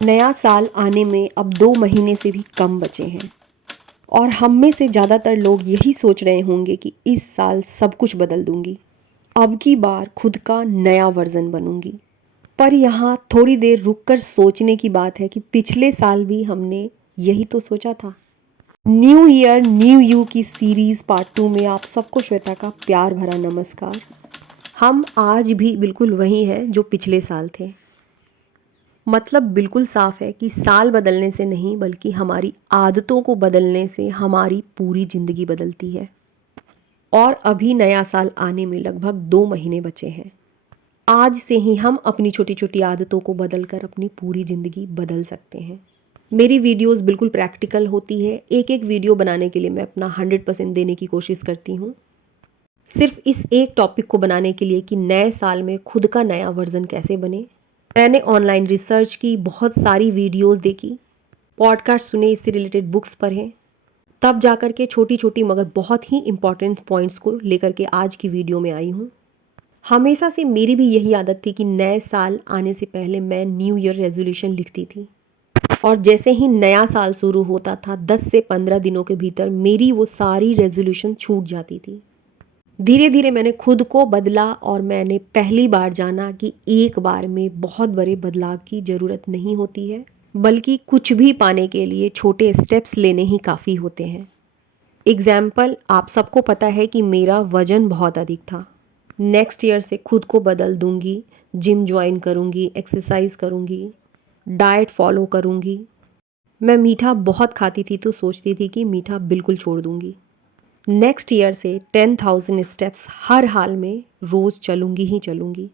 नया साल आने में अब 2 महीने से भी कम बचे हैं और हम में से ज़्यादातर लोग यही सोच रहे होंगे कि इस साल सब कुछ बदल दूंगी, अब की बार खुद का नया वर्जन बनूंगी। पर यहाँ थोड़ी देर रुककर सोचने की बात है कि पिछले साल भी हमने यही तो सोचा था। न्यू ईयर न्यू यू की सीरीज़ पार्ट 2 में आप सबको श्वेता का प्यार भरा नमस्कार। हम आज भी बिल्कुल वही हैं जो पिछले साल थे। मतलब बिल्कुल साफ है कि साल बदलने से नहीं बल्कि हमारी आदतों को बदलने से हमारी पूरी ज़िंदगी बदलती है। और अभी नया साल आने में लगभग 2 महीने बचे हैं। आज से ही हम अपनी छोटी छोटी आदतों को बदलकर अपनी पूरी ज़िंदगी बदल सकते हैं। मेरी वीडियोस बिल्कुल प्रैक्टिकल होती है। एक एक वीडियो बनाने के लिए मैं अपना 100% देने की कोशिश करती हूँ, सिर्फ इस एक टॉपिक को बनाने के लिए कि नए साल में खुद का नया वर्जन कैसे बने। मैंने ऑनलाइन रिसर्च की, बहुत सारी वीडियोस देखी, पॉडकास्ट सुने, इससे रिलेटेड बुक्स पढ़े, तब जाकर के छोटी छोटी मगर बहुत ही इम्पॉर्टेंट पॉइंट्स को लेकर के आज की वीडियो में आई हूँ। हमेशा से मेरी भी यही आदत थी कि नए साल आने से पहले मैं न्यू ईयर रेजोल्यूशन लिखती थी और जैसे ही नया साल शुरू होता था 10 से 15 दिनों के भीतर मेरी वो सारी रेजोल्यूशन छूट जाती थी। धीरे धीरे मैंने खुद को बदला और मैंने पहली बार जाना कि एक बार में बहुत बड़े बदलाव की ज़रूरत नहीं होती है, बल्कि कुछ भी पाने के लिए छोटे स्टेप्स लेने ही काफ़ी होते हैं। एग्जाम्पल, आप सबको पता है कि मेरा वज़न बहुत अधिक था। नेक्स्ट ईयर से खुद को बदल दूंगी, जिम ज्वाइन करूंगी, एक्सरसाइज करूंगी, डाइट फॉलो करूंगी। मैं मीठा बहुत खाती थी तो सोचती थी कि मीठा बिल्कुल छोड़ दूंगी। नेक्स्ट ईयर से 10,000 स्टेप्स हर हाल में रोज़ चलूँगी ही चलूँगी।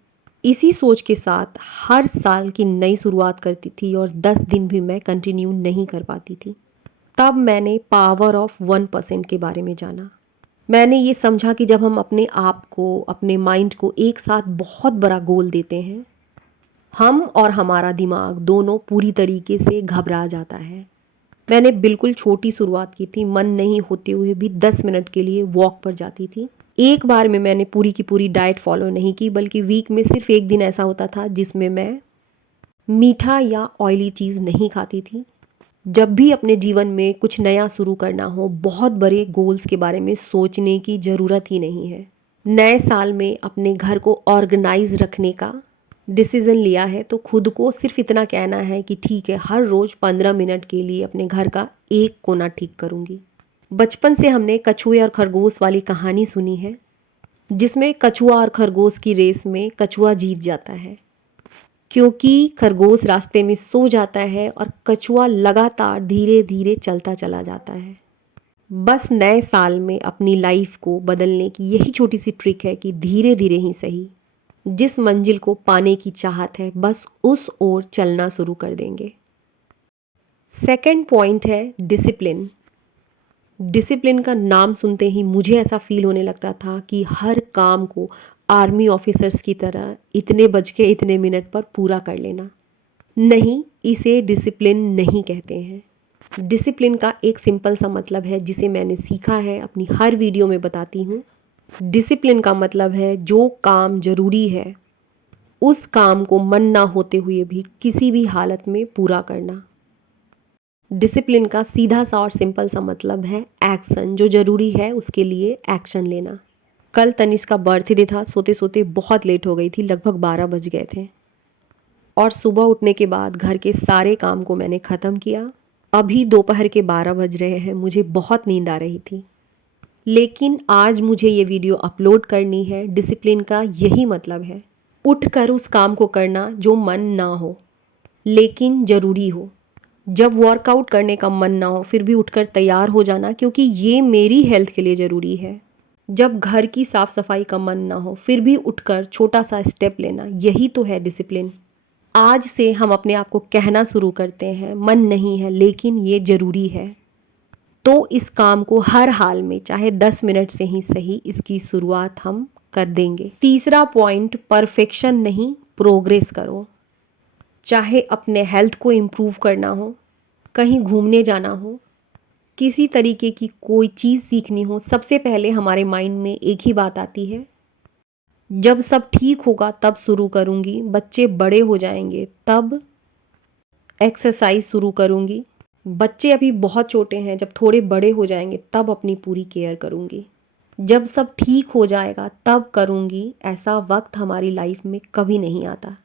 इसी सोच के साथ हर साल की नई शुरुआत करती थी और 10 दिन भी मैं कंटिन्यू नहीं कर पाती थी। तब मैंने पावर ऑफ 1% के बारे में जाना। मैंने ये समझा कि जब हम अपने आप को, अपने माइंड को एक साथ बहुत बड़ा गोल देते हैं, हम और हमारा दिमाग दोनों पूरी तरीके से घबरा जाता है। मैंने बिल्कुल छोटी शुरुआत की थी, मन नहीं होते हुए भी 10 मिनट के लिए वॉक पर जाती थी। एक बार में मैंने पूरी की पूरी डाइट फॉलो नहीं की, बल्कि वीक में सिर्फ एक दिन ऐसा होता था जिसमें मैं मीठा या ऑयली चीज़ नहीं खाती थी। जब भी अपने जीवन में कुछ नया शुरू करना हो, बहुत बड़े गोल्स के बारे में सोचने की ज़रूरत ही नहीं है। नए साल में अपने घर को ऑर्गेनाइज रखने का डिसीज़न लिया है तो खुद को सिर्फ इतना कहना है कि ठीक है, हर रोज़ 15 मिनट के लिए अपने घर का एक कोना ठीक करूँगी। बचपन से हमने कछुए और खरगोश वाली कहानी सुनी है, जिसमें कछुआ और खरगोश की रेस में कछुआ जीत जाता है, क्योंकि खरगोश रास्ते में सो जाता है और कछुआ लगातार धीरे धीरे चलता चला जाता है। बस नए साल में अपनी लाइफ को बदलने की यही छोटी सी ट्रिक है कि धीरे धीरे ही सही, जिस मंजिल को पाने की चाहत है बस उस ओर चलना शुरू कर देंगे। सेकंड पॉइंट है डिसिप्लिन। डिसिप्लिन का नाम सुनते ही मुझे ऐसा फील होने लगता था कि हर काम को आर्मी ऑफिसर्स की तरह इतने बज के इतने मिनट पर पूरा कर लेना। नहीं, इसे डिसिप्लिन नहीं कहते हैं। डिसिप्लिन का एक सिंपल सा मतलब है जिसे मैंने सीखा है, अपनी हर वीडियो में बताती हूँ। डिसिप्लिन का मतलब है जो काम जरूरी है उस काम को मन ना होते हुए भी किसी भी हालत में पूरा करना। डिसिप्लिन का सीधा सा और सिंपल सा मतलब है एक्शन। जो ज़रूरी है उसके लिए एक्शन लेना। कल तनिष्क का बर्थडे था, सोते सोते बहुत लेट हो गई थी, लगभग 12 बज गए थे और सुबह उठने के बाद घर के सारे काम को मैंने ख़त्म किया। अभी दोपहर के 12 बज रहे हैं, मुझे बहुत नींद आ रही थी, लेकिन आज मुझे ये वीडियो अपलोड करनी है। डिसिप्लिन का यही मतलब है, उठकर उस काम को करना जो मन ना हो लेकिन ज़रूरी हो। जब वर्कआउट करने का मन ना हो फिर भी उठकर तैयार हो जाना, क्योंकि ये मेरी हेल्थ के लिए ज़रूरी है। जब घर की साफ़ सफाई का मन ना हो फिर भी उठकर छोटा सा स्टेप लेना, यही तो है डिसिप्लिन। आज से हम अपने आप को कहना शुरू करते हैं, मन नहीं है लेकिन ये ज़रूरी है, तो इस काम को हर हाल में चाहे 10 मिनट से ही सही इसकी शुरुआत हम कर देंगे। तीसरा पॉइंट, परफेक्शन नहीं, प्रोग्रेस करो। चाहे अपने हेल्थ को इम्प्रूव करना हो, कहीं घूमने जाना हो, किसी तरीके की कोई चीज़ सीखनी हो, सबसे पहले हमारे माइंड में एक ही बात आती है, जब सब ठीक होगा तब शुरू करूँगी, बच्चे बड़े हो जाएंगे तब, एक्सरसाइज शुरू करूँगी। बच्चे अभी बहुत छोटे हैं, जब थोड़े बड़े हो जाएंगे तब अपनी पूरी केयर करूँगी। जब सब ठीक हो जाएगा तब करूँगी। ऐसा वक्त हमारी लाइफ में कभी नहीं आता।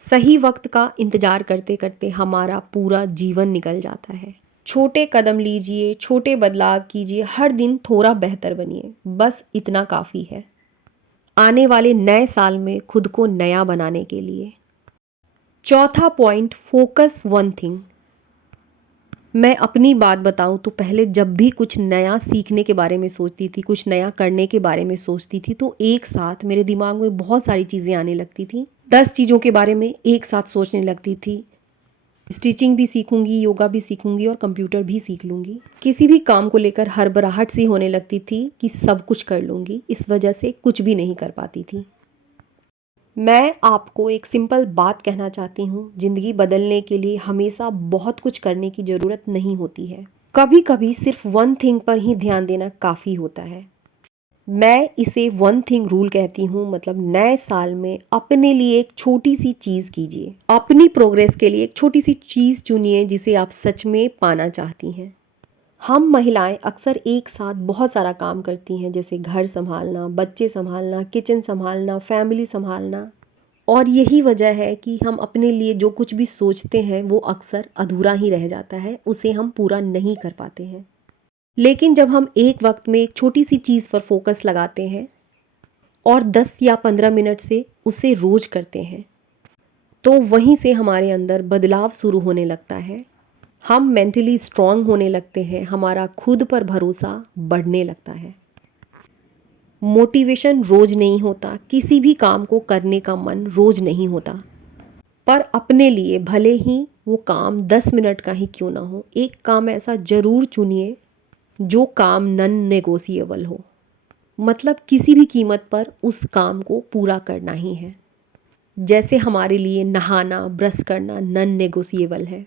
सही वक्त का इंतज़ार करते करते हमारा पूरा जीवन निकल जाता है। छोटे कदम लीजिए, छोटे बदलाव कीजिए, हर दिन थोड़ा बेहतर बनिए, बस इतना काफ़ी है आने वाले नए साल में खुद को नया बनाने के लिए। चौथा पॉइंट, फोकस वन थिंग। मैं अपनी बात बताऊं तो पहले जब भी कुछ नया सीखने के बारे में सोचती थी, कुछ नया करने के बारे में सोचती थी, तो एक साथ मेरे दिमाग में बहुत सारी चीज़ें आने लगती थी। 10 चीज़ों के बारे में एक साथ सोचने लगती थी। स्टिचिंग भी सीखूंगी, योगा भी सीखूंगी और कंप्यूटर भी सीख लूंगी। किसी भी काम को लेकर हड़बड़ाहट सी होने लगती थी कि सब कुछ कर लूंगी, इस वजह से कुछ भी नहीं कर पाती थी। मैं आपको एक सिंपल बात कहना चाहती हूँ, ज़िंदगी बदलने के लिए हमेशा बहुत कुछ करने की ज़रूरत नहीं होती है। कभी कभी सिर्फ वन थिंग पर ही ध्यान देना काफ़ी होता है। मैं इसे वन थिंग रूल कहती हूँ। मतलब नए साल में अपने लिए एक छोटी सी चीज़ कीजिए। अपनी प्रोग्रेस के लिए एक छोटी सी चीज़ चुनिए जिसे आप सच में पाना चाहती हैं। हम महिलाएं अक्सर एक साथ बहुत सारा काम करती हैं, जैसे घर संभालना, बच्चे संभालना, किचन संभालना, फैमिली संभालना। और यही वजह है कि हम अपने लिए जो कुछ भी सोचते हैं वो अक्सर अधूरा ही रह जाता है, उसे हम पूरा नहीं कर पाते हैं। लेकिन जब हम एक वक्त में एक छोटी सी चीज़ पर फोकस लगाते हैं और 10 या 15 मिनट से उसे रोज करते हैं, तो वहीं से हमारे अंदर बदलाव शुरू होने लगता है। हम मेंटली स्ट्रांग होने लगते हैं, हमारा खुद पर भरोसा बढ़ने लगता है। मोटिवेशन रोज नहीं होता, किसी भी काम को करने का मन रोज नहीं होता, पर अपने लिए भले ही वो काम 10 मिनट का ही क्यों ना हो, एक काम ऐसा ज़रूर चुनिए जो काम नॉन नेगोशिएबल हो। मतलब किसी भी कीमत पर उस काम को पूरा करना ही है। जैसे हमारे लिए नहाना, ब्रश करना नॉन नेगोशिएबल है।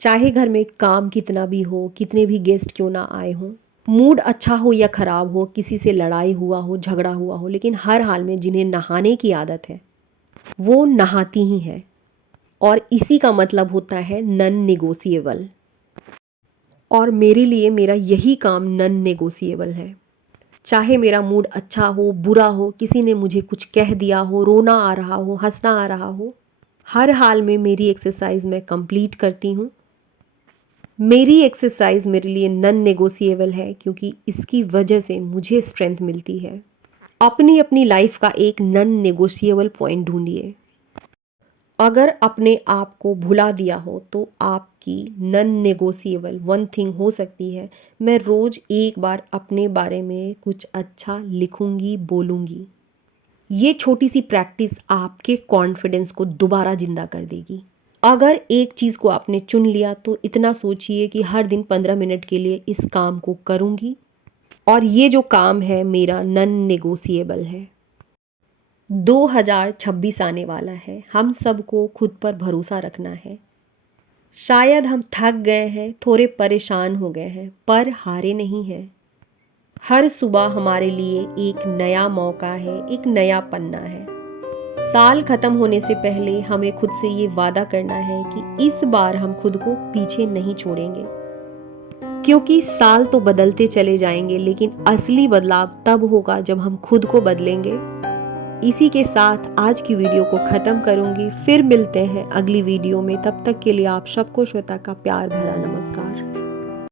चाहे घर में काम कितना भी हो, कितने भी गेस्ट क्यों ना आए हों, मूड अच्छा हो या ख़राब हो, किसी से लड़ाई हुआ हो, झगड़ा हुआ हो, लेकिन हर हाल में जिन्हें नहाने की आदत है वो नहाती ही हैं। और इसी का मतलब होता है नॉन नेगोशिएबल। और मेरे लिए मेरा यही काम नॉन नेगोशिएबल है। चाहे मेरा मूड अच्छा हो, बुरा हो, किसी ने मुझे कुछ कह दिया हो, रोना आ रहा हो, हंसना आ रहा हो, हर हाल में मेरी एक्सरसाइज मैं कंप्लीट करती हूँ। मेरी एक्सरसाइज मेरे लिए नॉन नेगोशिएबल है, क्योंकि इसकी वजह से मुझे स्ट्रेंथ मिलती है। अपनी अपनी लाइफ का एक नॉन नेगोशिएबल पॉइंट ढूंढिए। अगर अपने आप को भुला दिया हो तो आपकी नॉन नेगोशिएबल वन थिंग हो सकती है, मैं रोज़ एक बार अपने बारे में कुछ अच्छा लिखूंगी, बोलूंगी। ये छोटी सी प्रैक्टिस आपके कॉन्फिडेंस को दोबारा जिंदा कर देगी। अगर एक चीज़ को आपने चुन लिया तो इतना सोचिए कि हर दिन 15 मिनट के लिए इस काम को करूंगी, और ये जो काम है मेरा नॉन नेगोशिएबल है। 2026 आने वाला है, हम सबको खुद पर भरोसा रखना है। शायद हम थक गए हैं, थोड़े परेशान हो गए हैं, पर हारे नहीं हैं। हर सुबह हमारे लिए एक नया मौका है, एक नया पन्ना है। साल खत्म होने से पहले हमें खुद से ये वादा करना है कि इस बार हम खुद को पीछे नहीं छोड़ेंगे। क्योंकि साल तो बदलते चले जाएंगे, लेकिन असली बदलाव तब होगा जब हम खुद को बदलेंगे। इसी के साथ आज की वीडियो को ख़त्म करूंगी। फिर मिलते हैं अगली वीडियो में। तब तक के लिए आप सबको श्वेता का प्यार भरा नमस्कार।